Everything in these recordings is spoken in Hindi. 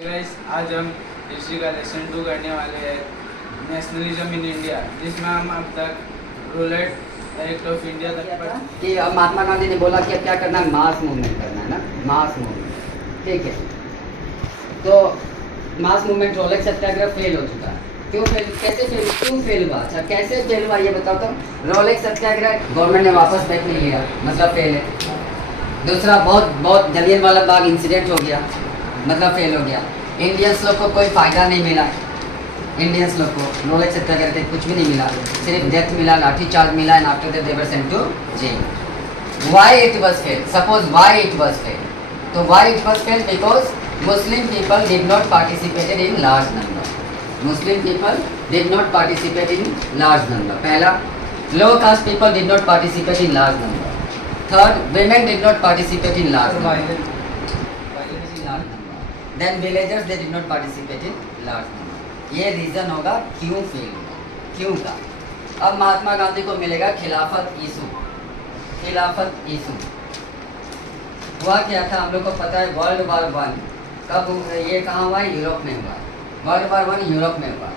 गाइस, आज हम हिस्ट्री का लेसन 2 करने वाले हैं, नेशनलिज्म इन इंडिया, जिसमें हम अब तक रूलेट एक्ट ऑफ इंडिया तक पढ़ कि अब महात्मा गांधी ने बोला कि अब क्या करना है, मास मूवमेंट करना है ना, मास मूवमेंट। ठीक है, तो मास मूवमेंट रोलेट सत्याग्रह फेल हो चुका है। क्यों फेल, कैसे फेल, क्यों फेल हुआ? अच्छा, कैसे फेल हुआ ये बताओ तो। रोलेट सत्याग्रह गवर्नमेंट ने वापस बैक नहीं लिया, मतलब फेल है। दूसरा, बहुत जलियांवाला बाग इंसिडेंट हो गया, मतलब फेल हो गया। इंडियंस लोग को कोई फ़ायदा नहीं मिला, इंडियंस लोग को रोलेट सत्याग्रह से कुछ भी नहीं मिला, सिर्फ डेथ मिला, लाठी चार्ज मिला, and after that they were sent to jail. Why it was fail? Suppose why it was fail, तो why it was fail? Because Muslim people did not participated in large number. Muslim people did not participate in large number. पहला, low caste people did not participate in large number. Third, women did not participate in large number. Then villagers they did not participate in large number. ये रीजन होगा क्यों फेल हुआ, क्यों का। अब महात्मा गांधी को मिलेगा खिलाफत इशू। खिलाफत इशू हुआ क्या था हम लोग को पता है। वर्ल्ड वार 1 कब ये कहाँ हुआ? यूरोप में हुआ। वर्ल्ड वार 1 यूरोप में हुआ।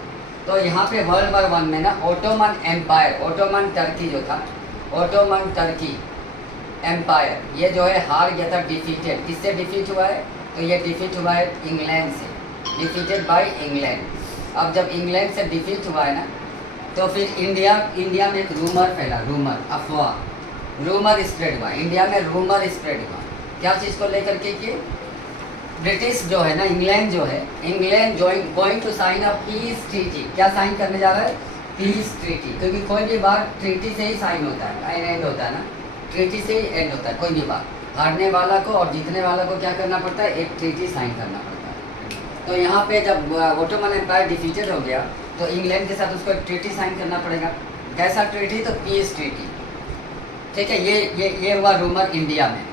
तो यहाँ पे वर्ल्ड वार 1 में ना ओटोमन एम्पायर, ओटोमन टर्की जो था, ओटोमन टर्की एम्पायर, ये जो है हार गया था, डिफीटेड। किससे डिफीट हुआ है? तो ये डिफीट हुआ है इंग्लैंड से, डिफीटेड बाय इंग्लैंड। अब जब इंग्लैंड से डिफीट हुआ है ना, तो फिर इंडिया में एक रूमर फैला, रूमर, अफवाह, रूमर स्प्रेड हुआ इंडिया में, रूमर स्प्रेड हुआ। क्या चीज़ को लेकर के कि ब्रिटिश जो है ना, इंग्लैंड जो है, England going to sign a peace treaty. क्या साइन करने जा रहा है? Peace treaty. क्योंकि कोई भी बार ट्रीटी से ही साइन होता है, एंड होता है ना, ट्रीटी से ही एंड होता है। कोई भी बात, हारने वाला को और जीतने वाला को क्या करना पड़ता है? एक ट्रीटी साइन करना पड़ता है। तो यहाँ पे जब ओटोमन एम्पायर डिफीटेड हो गया, तो इंग्लैंड के साथ उसको एक ट्रीटी साइन करना पड़ेगा। कैसा ट्रीटी? तो पीस ट्रीटी। ठीक है, ये हुआ रूमर इंडिया में।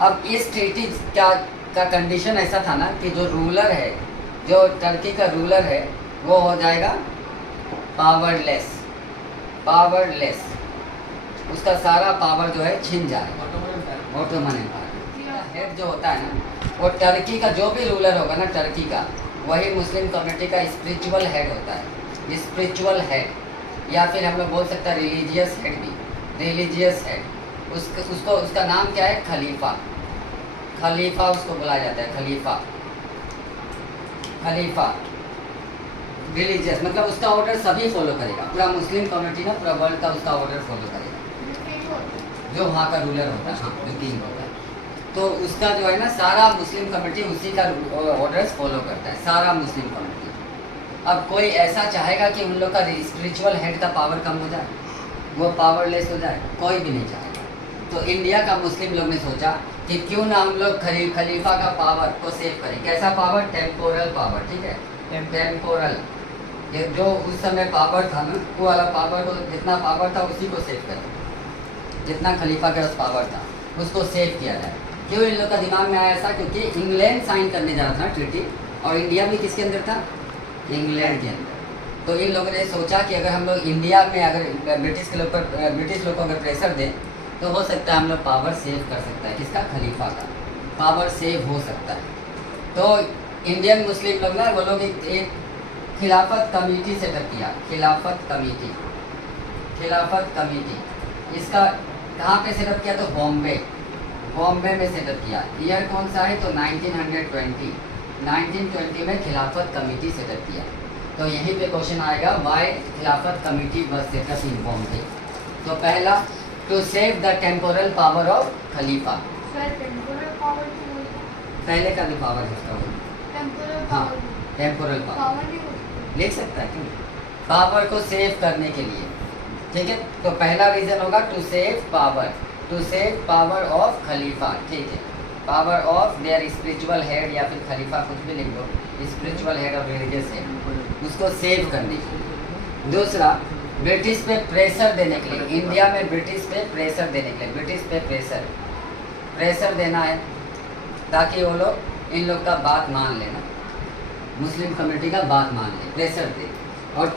अब इस ट्रीटी का कंडीशन ऐसा था ना कि जो रूलर है, जो टर्की का रूलर है, वो हो जाएगा पावरलेस। पावरलेस, उसका सारा पावर जो है छिन जाएगा। ओटोमन एम्पायर हेड जो होता है ना, वो टर्की का जो भी रूलर होगा ना, टर्की का, वही मुस्लिम कम्युनिटी का स्पिरिचुअल हेड होता है, स्पिरिचुअल हेड, या फिर हम लोग बोल सकते हैं रिलीजियस हेड भी, रिलीजियस हेड। उसका नाम क्या है? खलीफा। खलीफा उसको बुलाया जाता है, खलीफा। खलीफा रिलीजियस, मतलब उसका ऑर्डर सभी फॉलो करेगा, पूरा मुस्लिम कम्युनिटी ना, पूरा वर्ल्ड का उसका ऑर्डर फॉलो करेगा, जो वहाँ का रूलर होता है, हाँ, जो किंग होता है। तो उसका जो है ना, सारा मुस्लिम कम्युनिटी उसी का ऑर्डर्स फॉलो करता है, सारा मुस्लिम कम्युनिटी। अब कोई ऐसा चाहेगा कि उन लोग का स्पिरिचुअल हेड का पावर कम हो जाए, वो पावरलेस हो जाए? कोई भी नहीं चाहेगा। तो इंडिया का मुस्लिम लोग ने सोचा कि क्यों ना हम लोग खलीफा का पावर को सेव करें। कैसा पावर? Temporal power. ठीक है, टेम्पोरल, ये जो उस समय पावर था ना, वो वाला पावर को, जितना पावर था उसी को सेव करें, जितना खलीफा के पास पावर था उसको सेव किया जाए। क्यों इन लोग का दिमाग में आया ऐसा? क्योंकि इंग्लैंड साइन करने जा रहा था ट्रीटी, और इंडिया भी किसके अंदर था? इंग्लैंड के अंदर। तो इन लोगों ने सोचा कि अगर हम लोग इंडिया में, अगर ब्रिटिश लोग को अगर प्रेशर दें, तो हो सकता है हम लोग पावर सेव कर सकता है। किसका? खलीफा का पावर सेव हो सकता है। तो इंडियन मुस्लिम लोग ना, वो लोग एक खिलाफत कमेटी सेटअप किया, खिलाफत कमेटी, खिलाफत कमेटी। इसका कहाँ पे सेटअप किया? तो बॉम्बे में सेटअप किया। ईयर कौन सा है? तो 1920 में खिलाफत कमेटी सेटअप किया। तो यहीं पे क्वेश्चन आएगा, why Khilafat committee was set up in Bombay. तो पहला, to save the temporal power of Khalifa. पहले का जो पावर है उसका, हाँ, टेम्पोरल पावर लिख सकता है, क्यों? पावर को सेव करने के लिए। ठीक है, तो पहला रीजन होगा to save power, to save power of Khalifa. ठीक है, power of their spiritual head, या फिर खलीफा, कुछ भी लिख दो, स्पिरिचुअल हेड और रिलीजियस हेड, उसको सेव करने के लिए। दूसरा, ब्रिटिश पे प्रेशर देने के लिए, इंडिया में ब्रिटिश पे प्रेशर देने के लिए, ब्रिटिश पे प्रेशर देना है, ताकि वो लोग, इन लोग का बात मान लेना, मुस्लिम कम्युनिटी का बात मान ले, प्रेशर दे। और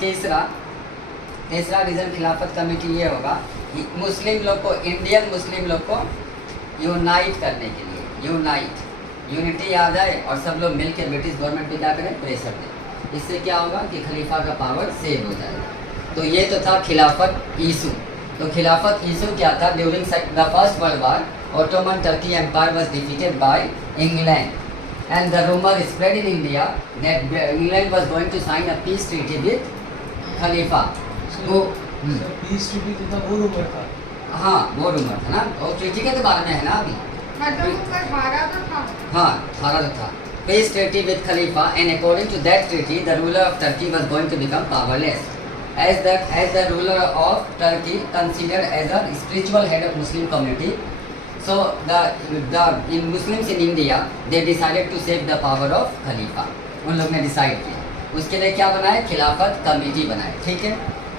तीसरा रीज़न खिलाफत कमेटी ये होगा कि मुस्लिम लोग को, इंडियन मुस्लिम लोग को यूनाइट करने के लिए, यूनाइट यूनिटी आ जाए और सब लोग मिलकर ब्रिटिश गवर्नमेंट पे क्या करें, प्रेशर दें। इससे क्या होगा कि खलीफा का पावर सेव हो जाएगा। तो ये तो था खिलाफत ईसू। तो खिलाफत ईसू क्या था? During the first world war Ottoman Turkey Empire was defeated by England, and the rumor spread in India that England was going to sign a peace treaty with Khalifa. तो पीस ट्रीटी तो था, वो रूमर था। हाँ, वो रूमर था ना, और ट्रीटी के तो बारे में है ना अभी। हारा तो था। हाँ, हारा तो था। Peace treaty with Khalifa, and according to that treaty, the ruler of Turkey was going to become powerless, as the ruler of Turkey considered as a spiritual head of Muslim community. So the in Muslims in India they decided to save the power of Khalifa. उन लोग ने डिसाइड किया, उसके लिए क्या बनाए? खिलाफत कमेटी बनाए। ठीक है,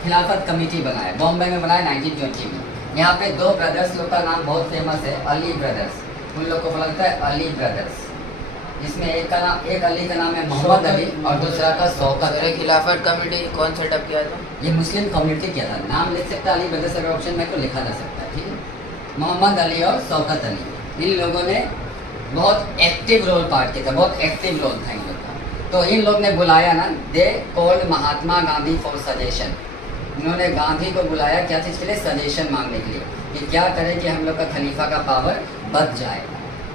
खिलाफत कमेटी बनाए, बॉम्बे में बनाए 1920 में। यहाँ पे दो ब्रदर्स लोग का नाम बहुत फेमस है, अली ब्रदर्स। उन लोग को लगता है अली ब्रदर्स। इसमें एक अली का नाम है मोहम्मद अली और दूसरा का शौकत अरे अली। खिलाफत कमेटी कौन सेटअप किया था? ये मुस्लिम कम्युनिटी किया था। नाम लिख सकता है अली ब्रदर्स, अगर ऑप्शन में को लिखा जा सकता है। ठीक है, मोहम्मद अली और शौकत अली, इन लोगों ने बहुत एक्टिव रोल पार्ट किया था, बहुत एक्टिव रोल था इन लोग का। तो इन लोग ने बुलाया ना, they called Mahatma Gandhi for suggestion. इन्होंने गांधी को बुलाया क्या चीज़ के लिए? सजेशन मांगने के लिए कि क्या करें कि हम लोग का खलीफा का पावर बच जाए।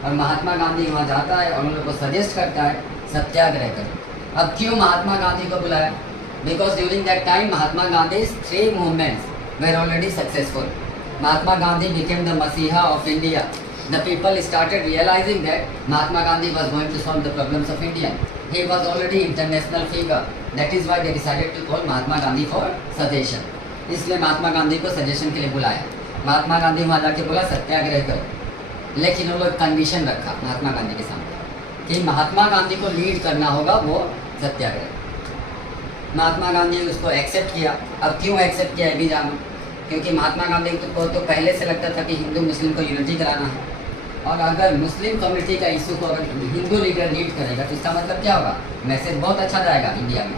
और महात्मा गांधी वहाँ जाता है और उन लोग को सजेस्ट करता है सत्याग्रह करो। अब क्यों महात्मा गांधी को बुलाया? Because during that time Mahatma Gandhi 3 movements were already successful. Mahatma Gandhi became the Masiha of India. The people started realizing that Mahatma Gandhi was going to solve the problems of India. He was already international figure. That is why they decided to call Mahatma Gandhi for suggestion. इसलिए महात्मा गांधी को सजेशन के लिए बुलाया। महात्मा गांधी वहाँ जाके बोला सत्याग्रह करो, लेकिन उन लोग कंडीशन रखा महात्मा गांधी के सामने कि महात्मा गांधी को लीड करना होगा वो सत्याग्रह। महात्मा गांधी उसको एक्सेप्ट किया। अब क्यों एक्सेप्ट किया ये भी जानो, क्योंकि महात्मा गांधी को तो पहले से लगता था कि हिंदू मुस्लिम को यूनिटी कराना है, और अगर मुस्लिम कम्युनिटी का इशू को अगर हिंदू लीडर लीड करेगा तो इसका मतलब क्या होगा? मैसेज बहुत अच्छा जाएगा इंडिया में,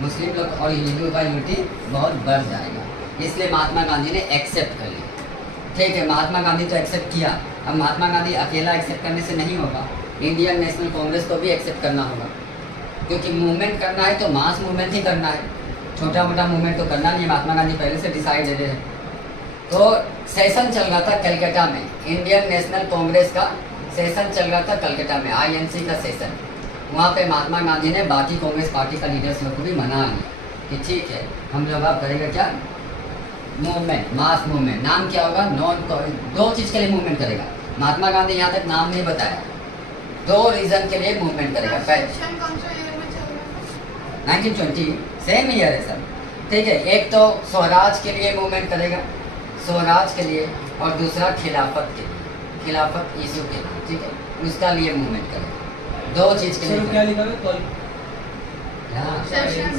मुस्लिम लोग और हिंदू का यूनिटी बहुत बढ़ जाएगा। इसलिए महात्मा गांधी ने एक्सेप्ट कर लिया। ठीक है, महात्मा गांधी तो एक्सेप्ट किया। अब महात्मा गांधी अकेला एक्सेप्ट करने से नहीं होगा, इंडियन नेशनल कांग्रेस को भी एक्सेप्ट करना होगा, क्योंकि मूवमेंट करना है तो मास मूवमेंट ही करना है, छोटा मोटा मूवमेंट तो करना नहीं है। महात्मा गांधी पहले से डिसाइडेड है। तो सेशन चल रहा था कलकत्ता में, इंडियन नेशनल कांग्रेस का सेशन चल रहा था कलकत्ता में, INC का सेशन। वहाँ पे महात्मा गांधी ने बाकी कांग्रेस पार्टी का लीडर्स लोग को भी मना लिया कि ठीक है हम लोग आप करेगा क्या? Movement, mass movement. नाम क्या होगा? दो चीज़ के लिए मूवमेंट करेगा। महात्मा गांधी यहाँ तक नाम नहीं बताया, 2 रीज़न के लिए मूवमेंट करेगा। सेशन कौन सा ईयर में चल रहा है? 1920 सेम ईयर है सर। ठीक है, एक तो स्वराज के लिए मूवमेंट करेगा, स्वराज के लिए, और दूसरा खिलाफत के लिए, खिलाफत ईसू के लिए। ठीक है, उसका लिए मूवमेंट करेगा, 2 चीज़ के लिए। क्या लिखा है? Session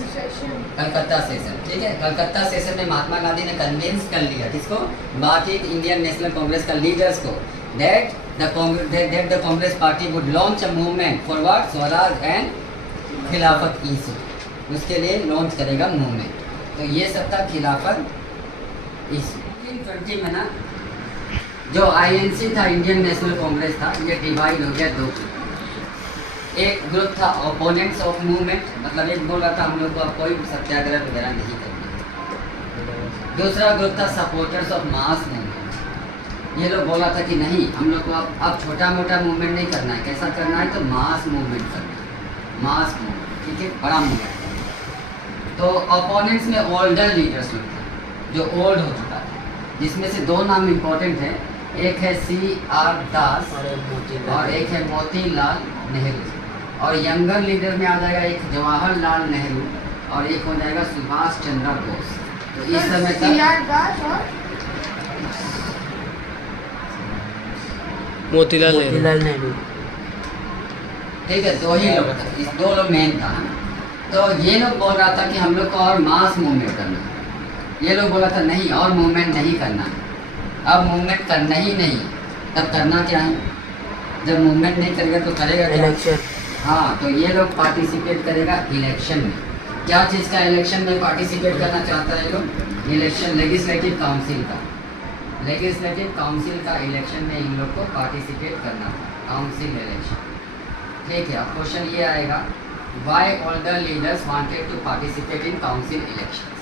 Calcutta session. ठीक है, कलकत्ता सेशन में महात्मा गांधी ने कन्विंस कर लिया किसको? बाकी इंडियन नेशनल कांग्रेस का लीडर्स को, that the Congress party would launch a movement for what? Swaraj and खिलाफत ईसू। उसके लिए लॉन्च करेगा मूवमेंट। तो ये सब था खिलाफत ईसू। 1920 में ना जो INC था, इंडियन नेशनल कांग्रेस था, ये डिवाइड हो गया 2। एक ग्रुप था ओपोनेंट्स ऑफ मूवमेंट, मतलब एक बोल रहा था हम लोग को अब कोई सत्याग्रह वगैरह नहीं करना। दूसरा ग्रुप था सपोर्टर्स ऑफ मास मूवमेंट। ये लोग बोला था कि नहीं, हम लोग को अब छोटा मोटा मूवमेंट नहीं करना है, कैसा करना है? तो मास मूवमेंट करना है, मास मूवमेंट। ठीक है, बड़ा मूवमेंट करना है। तो ओपोनेंट्स में ओल्डर लीडर्स लोग थे जो ओल्ड हो चुका था, जिसमें से 2 नाम इम्पोर्टेंट है, एक है CR दास और एक है मोतीलाल नेहरू। और यंगर लीडर में आ जाएगा एक जवाहरलाल नेहरू और एक हो जाएगा सुभाष चंद्र बोस। तो इस समय तक CR दास और मोतीलाल नेहरू। ठीक है, 2 ही लोग थे, इस 2 लोग मेन था। तो ये लोग बोल रहा था कि हम लोग को और मास मूवमेंट करना है। ये लोग बोला था नहीं, और मूवमेंट नहीं करना है, अब मूवमेंट करना ही नहीं। तब करना क्या है? जब मूवमेंट नहीं करेगा तो करेगा क्या? इलेक्शन। हाँ, तो ये लोग पार्टिसिपेट करेगा इलेक्शन में। क्या चीज़ का इलेक्शन में पार्टिसिपेट करना चाहता है लोग? इलेक्शन, लेजिस्लेटिव काउंसिल का, लेजिस्लेटिव काउंसिल का इलेक्शन में इन लोग को पार्टिसिपेट करना था, काउंसिल इलेक्शन। ठीक है, अब क्वेश्चन ये आएगा, Y older leaders wanted to participate in council elections,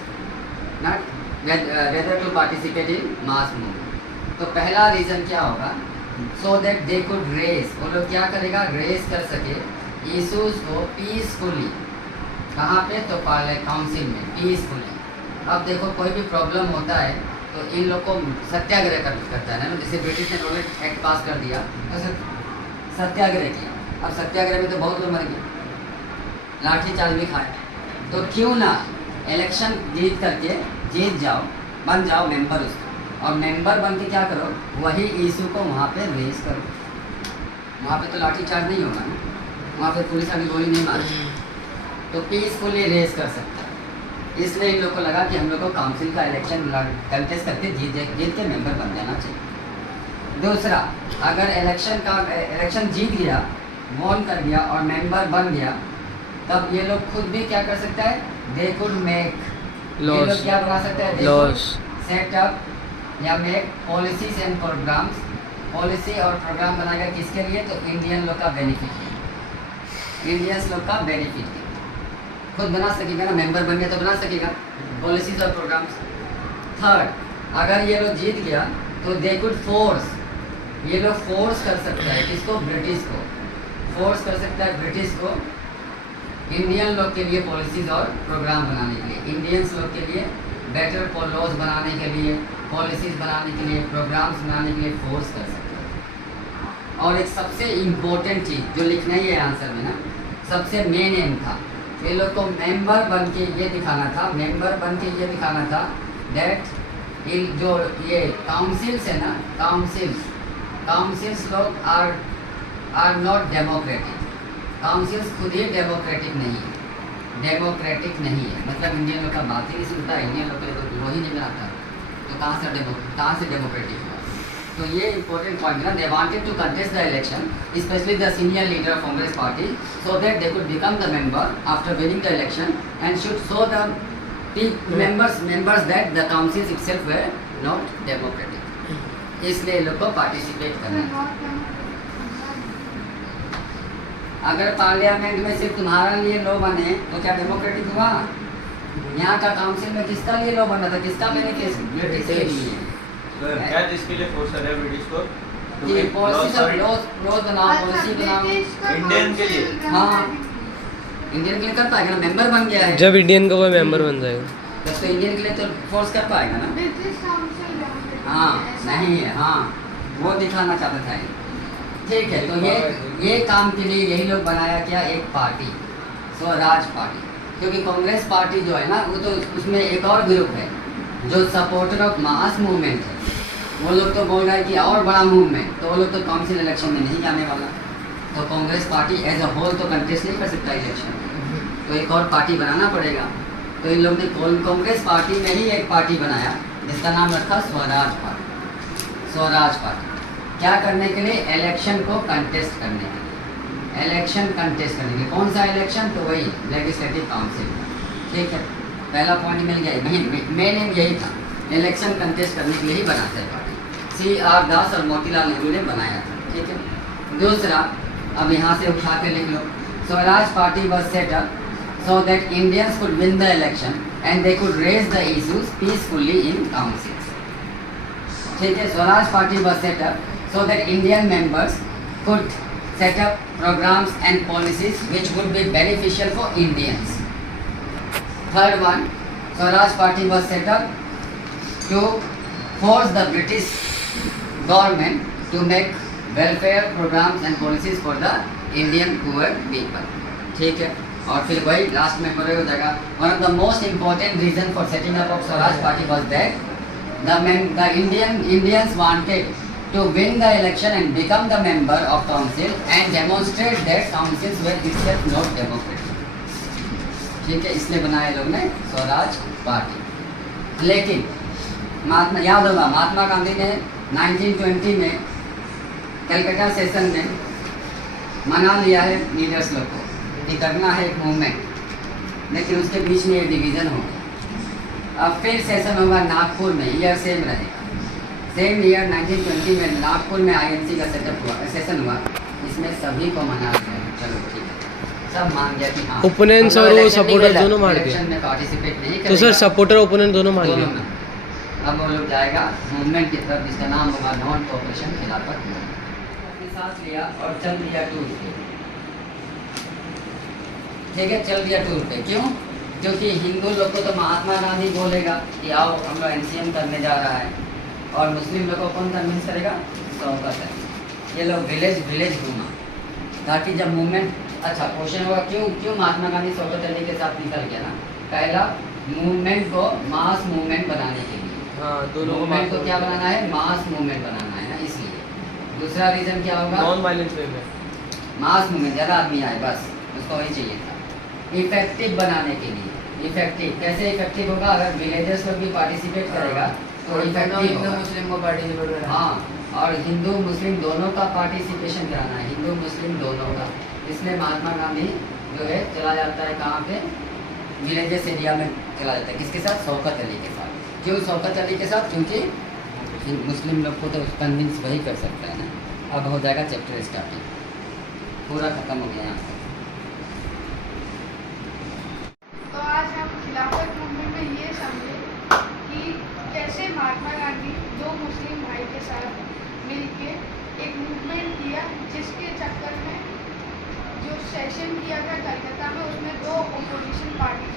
not whether to participate in mass movement. तो पहला रीज़न क्या होगा, so that they could race, वो लोग क्या करेगा, रेस कर सके इशूज़ को पीसफुली, कहाँ पे, तो काउंसिल में पीसफुली। अब देखो कोई भी प्रॉब्लम होता है तो इन लोग को सत्याग्रह करता है ना, जैसे ब्रिटिश ने रोलेट एक्ट पास कर दिया तो सत्याग्रह किया। अब सत्याग्रह में तो बहुत लोग मर गए, लाठी चार्ज भी खाए, तो क्यों ना इलेक्शन जीत जाओ, बन जाओ मेंबर उसको, और मेंबर बन के क्या करो, वही इशू को वहाँ पे रेस करो। वहाँ पे तो लाठी चार्ज नहीं होगा ना, वहाँ पे पुलिस आगे गोली नहीं मारेगी, तो पीसफुली रेस कर सकता है। इसलिए इन लोग को लगा कि हम लोग को काउंसिल का इलेक्शन कंटेस्ट करके जीत के मेंबर बन जाना चाहिए। दूसरा, अगर इलेक्शन जीत गया, वॉन कर गया और मेंबर बन गया, तब ये लोग खुद भी क्या कर सकता है, दे कुड मेक, ये लोग क्या बना सकते हैं, सेट अप या make policies and programmes, policy और प्रोग्राम बनाएगा किसके लिए, तो इंडियन लोग का बेनिफिट, इंडियंस लोग का बेनिफिट खुद बना सकेगा ना, मेंबर बन गया तो बना सकेगा पॉलिसीज और प्रोग्राम्स। थर्ड, अगर ये लोग जीत गया तो दे कुड फोर्स, ये लोग फोर्स कर सकता है किसको, ब्रिटिश को, फोर्स कर सकता है ब्रिटिश को इंडियन लोग के लिए पॉलिसीज और प्रोग्राम बनाने के लिए, इंडियंस लोग के लिए बेटर लॉज बनाने के लिए, पॉलिसीज बनाने के लिए, प्रोग्राम्स बनाने के लिए फोर्स कर सकते हैं। और एक सबसे इम्पोर्टेंट चीज़ जो लिखना ही है आंसर में ना, सबसे मेन एम था, ये लोग को मेंबर बन के ये दिखाना था, मेंबर बन के ये दिखाना था दैट जो ये काउंसिल्स है ना, काउंसिल्स लोग आर नॉट डेमोक्रेटिक, काउंसिल्स खुद ही डेमोक्रेटिक नहीं है, मतलब इंडियन लोग का बात ही नहीं सुनता, इंडियन लोग को लो ही नहीं बनाता, तो कहाँ से डेमोक्रेटिक हुआ। तो ये इंपॉर्टेंट पॉइंट है ना, they wanted to contest the election, specially the senior leader of Congress party, so that they could become the member after winning the election and should show the members that the councils itself were not democratic, इसलिए लोग को पार्टिसिपेट करना है। अगर पार्लियामेंट में सिर्फ तुम्हारा लिए लो बने तो क्या डेमोक्रेटिक हुआ? यहाँ का काउंसिल में किसका लिए लो बना था, किसका बेनिफिट, ब्रिटिश के लिए। क्या जिसके लिए फोर्स है ब्रिटिश को, ये पॉलिसी सब लॉज बनाओ, पॉलिसी बनाओ, इंडियन के लिए, हाँ इंडियन के लिए कर पाएगा ना, मेंबर बन गया है जब इंडियन का कोई मेंबर बन जाएगा तब तो इंडियन के लिए तो फोर्स कर पाएगा ना। ब्रिटिश काउंसिल हाँ नहीं है, हाँ वो दिखाना चाहता था ये। ठीक है, तो ये काम के लिए यही लोग बनाया क्या, एक पार्टी, स्वराज पार्टी, क्योंकि कांग्रेस पार्टी जो है ना, वो तो उसमें एक और ग्रुप है जो सपोर्टर ऑफ मास मूवमेंट है, वो लोग तो बोल रहा है कि और बड़ा मूवमेंट, तो वो लोग तो काउंसिल इलेक्शन में नहीं जाने वाला, तो Congress party as a whole तो कंटेस्ट नहीं कर सकता इलेक्शन, तो एक और पार्टी बनाना पड़ेगा। तो इन लोग ने कांग्रेस पार्टी में ही एक पार्टी बनाया जिसका नाम रखा स्वराज पार्टी। स्वराज पार्टी क्या करने के लिए, इलेक्शन को कंटेस्ट करने के लिए, इलेक्शन कंटेस्ट करने के लिए। कौन सा इलेक्शन, तो वही लेजिस्लेटिव काउंसिल। ठीक है, पहला पॉइंट मिल गया, मेन एम यही था, इलेक्शन कंटेस्ट करने के लिए ही बनाते हैं पार्टी। CR दास और मोतीलाल नेहरू ने बनाया था। ठीक है, दूसरा अब यहाँ से उठा के लिख लो, Swaraj party was set up so that Indians could win the election and they could raise the issues peacefully in councils. ठीक है, Swaraj party was set up so that Indian members could set up programs and policies which would be beneficial for Indians. Third one, Swaraj party was set up to force the British government to make welfare programs and policies for the Indian poor people. ठीक है, और फिर वही लास्ट में पूरे हो जाएगा, one of the most important reason for setting up of Swaraj party was that the Indians wanted to win the election and become the member of council and demonstrate that councils were itself not democratic. ठीक है, इसलिए बनाया लोग ने स्वराज पार्टी। लेकिन याद होगा महात्मा गांधी ने 1920 में कलकत्ता सेशन में मना लिया है लीडर्स लोग को कि करना है एक मूवमेंट, लेकिन उसके बीच में ये डिवीज़न हो गया। अब फिर सेशन होगा नागपुर में, ईयर सेम रहेगा, सेम ईयर 1920 में नागपुर में INC का सेटअप हुआ, सेशन हुआ, इसमें सभी को मना दिया। चलो ठीक है, सब मान गया कि हाँ ओपोनेंट्स हम और लोग वो election नहीं सपोर्टर खेला। दोनों मार दिए। इलेक्शन में पार्टिसिपेट नहीं तो सर करेगा। सपोर्टर ओपोनेंट दोनों मार दोनों दिए। में। अब वो लोग जाएगा मूवमेंट की तरफ, जिसका नाम होगा नॉन कॉपरेशन खिलाफत मूवमेंट। अपने साथ लिया और चल दिया टूर पे। ठीक है, चल दिया टूर पे। क्यों? क्योंकि हिंदू लोग को तो महात्मा गांधी बोलेगा कि आओ हम लोग एनसीएम करने जा रहा है, और मुस्लिम लोग को कौन कन्विंस करेगा? शौकत है। ये लोग विलेज विलेज घूमा ताकि जब मूवमेंट, अच्छा क्वेश्चन होगा क्यों क्यों महात्मा गांधी शौकत अली के साथ निकल गया ना? पहला, मूवमेंट को मास मूवमेंट बनाने के लिए। हाँ, दोनों को मूवमेंट को क्या बनाना है? मास मूवमेंट बनाना है ना, इसलिए। दूसरा रीजन क्या होगा? नॉन वायलेंस वे में। मास मूवमेंट, ज़्यादा आदमी आए, बस उसको वही चाहिए था। इफेक्टिव बनाने के लिए। इफेक्टिव कैसे इफेक्टिव होगा? अगर विलेजर्स लोग भी पार्टिसिपेट करेगा तो इफेक्टिव हिंदू होगा। मुस्लिम को पार्टिसिपेट करना। हाँ, और हिंदू मुस्लिम दोनों का पार्टिसिपेशन कराना है, हिंदू मुस्लिम दोनों का। इसलिए महात्मा गांधी जो है चला जाता है कहाँ पे? विलेजेस एरिया में चला जाता है। किसके साथ? शौकत अली के साथ। क्यों शौकत अली के साथ? क्योंकि मुस्लिम लोग को तो कन्विंस वही कर सकता है ना। अब हो जाएगा चैप्टर स्टार्टिंग, पूरा खत्म हो गया यहाँ से। तो आज हम खिलाफत मूवमेंट में ये समझे कि कैसे महात्मा गांधी दो मुस्लिम भाई के साथ मिलके एक मूवमेंट किया, जिसके चक्कर में जो सेशन किया था कलकत्ता में, उसमें दो ओपोजिशन पार्टी